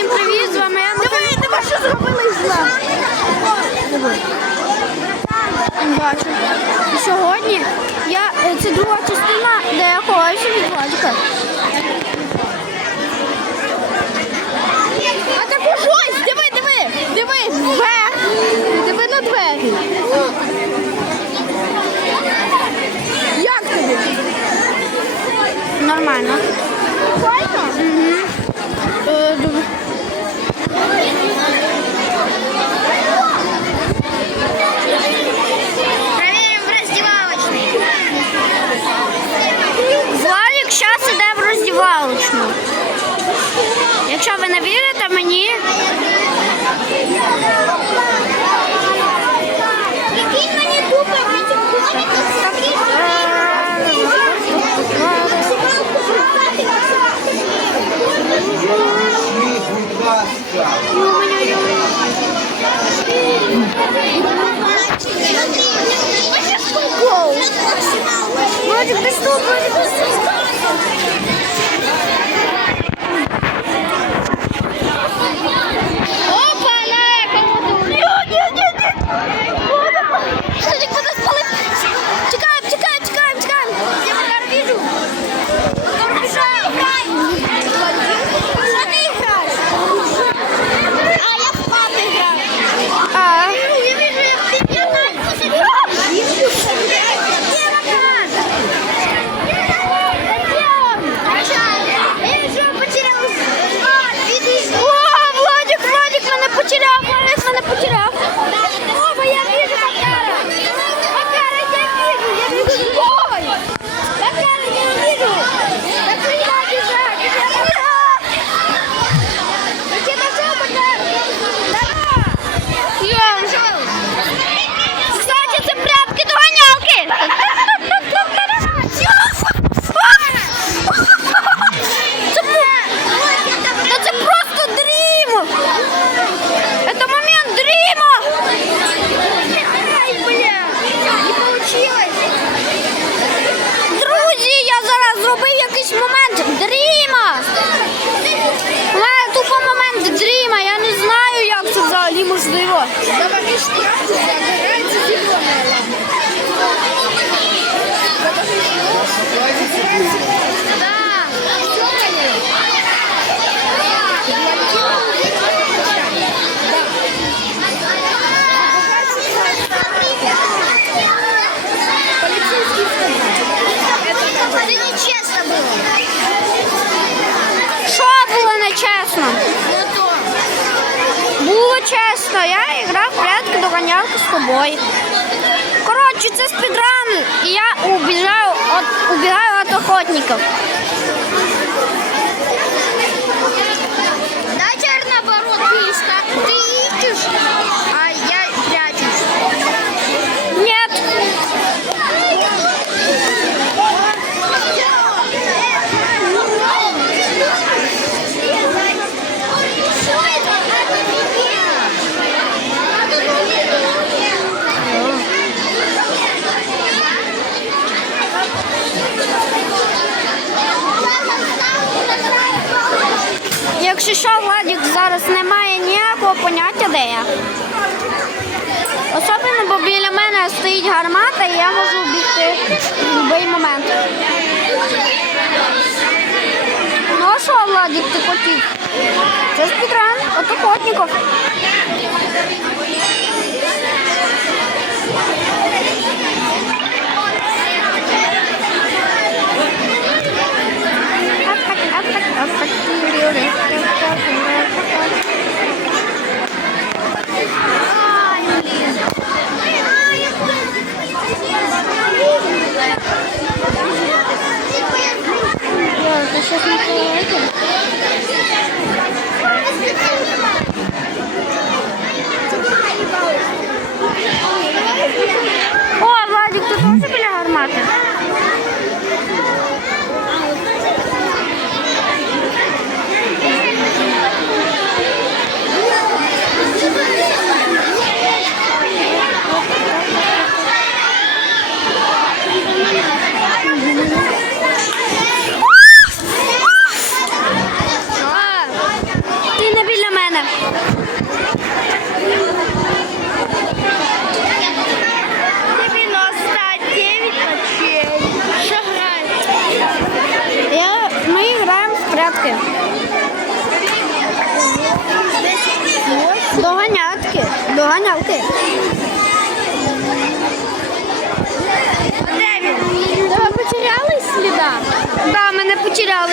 Всім привіт, з вами я Диви, диви, що зробили зла. Бачу. Сьогодні я, е, це друга частина, де я ховаюся від Владика. А таку щось, диви, диви, диви, вверх, диви на двері. Як тобі? Нормально. Якщо ви не вірите мені, Прикинь, мені тупо в этих комиках Сміх, будь ласка. Чесно, я грав прятки доганялки з тобою. Коротше, це спідран, і я убіжав от, убігаю від охотників. Поняття, де я. Особливо, бо біля мене стоїть гармата і я можу бігти в будь-який момент. Ну а що, Владик, ти хотів? Це спідран от охотників.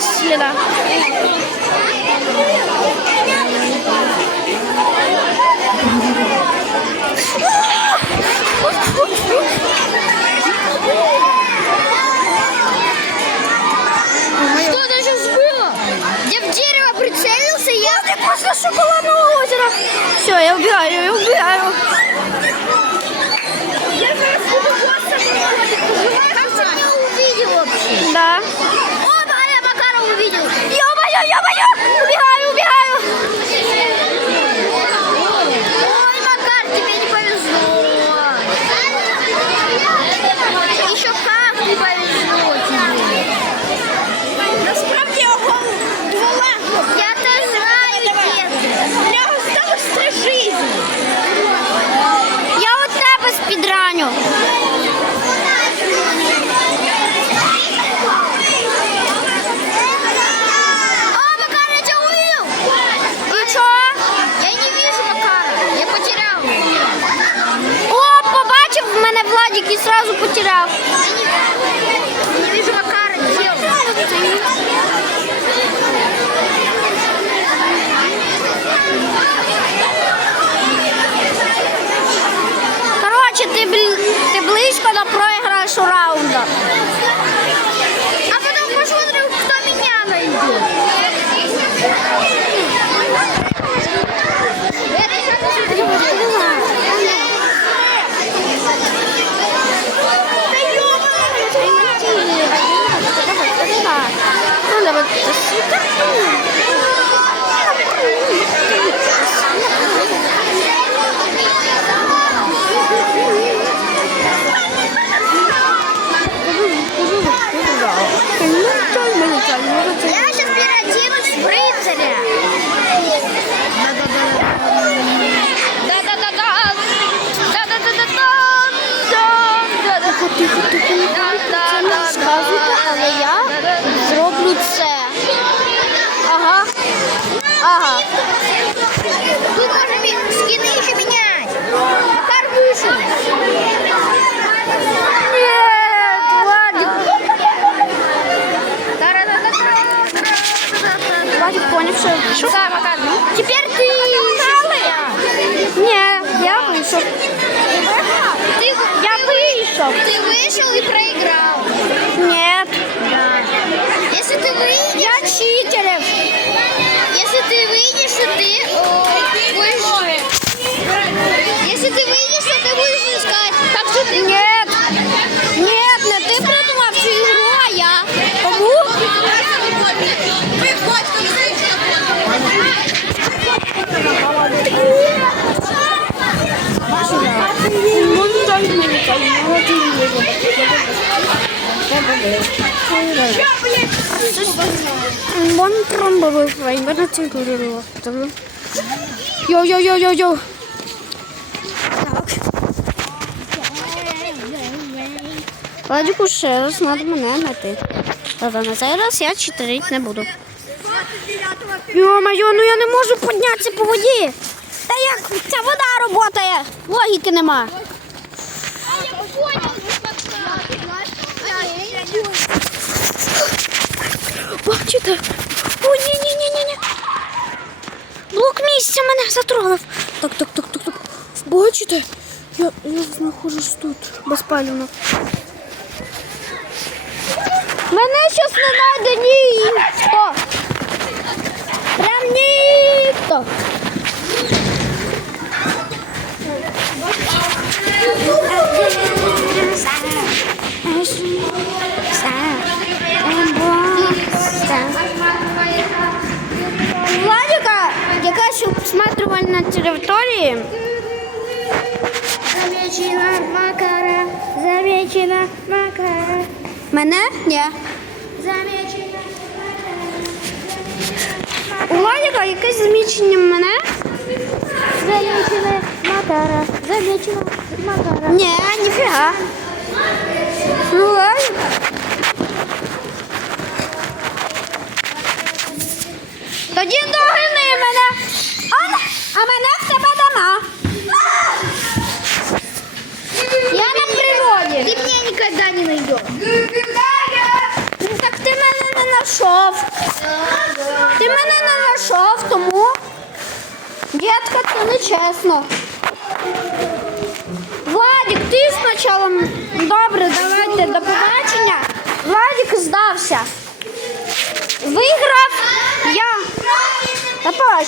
Сліда. Что это сейчас было? Я в дерево прицелился, я... Ты после шоколадного озера. Все, я убегаю, я убегаю. Сразу потеряв. Я не вижу Макара. Где он? Коротше, ти, бл- ти близько до проіграшу раунда. А потом посмотрим, кто меня найдет. Я Ага. Тут можно скины еще менять. Макар вышел. Нет, Владик. Владик понял, що... Що? Да, Макар. Теперь ты Ні, я вийшов. Ты, Я вийшов. ты вышел и проиграл. Вон тромбовий фрейм, на цій. Йо-йо-йо-йо-йо. Так. Владику ще раз треба мене знайти. Тобто на цей раз я читерити не буду. Йо-моє, ну я не можу піднятися по воді. Та як ця вода працює? Логіки нема. Бачите? О, ні, ні, ні, ні, ні. Блок місця мене затрогав. Так, так, так, так, так. Бачите? Я, я знаходжусь тут, безпалювно. Мене щось не знайде ніхто. Прям ніхто. Владика, якась обсматривальна території. Замечена Макара, замечена Макара, Мене? Ні. замечена. У Владика якесь замічення мене? Замечена Макара, замечена Макара. Ні, ніфіга. Ну ладно. Тоді догини мене. Он, а мене в тебе дома. Я на природі. Ти мене ніколи не знайдеш. Ну так ти мене не знайшов. Ти мене не знайшов, тому... Дітка, це нечесно. Ти спочатку. Добре, давайте до побачення. Владик здався. Виграв я. До.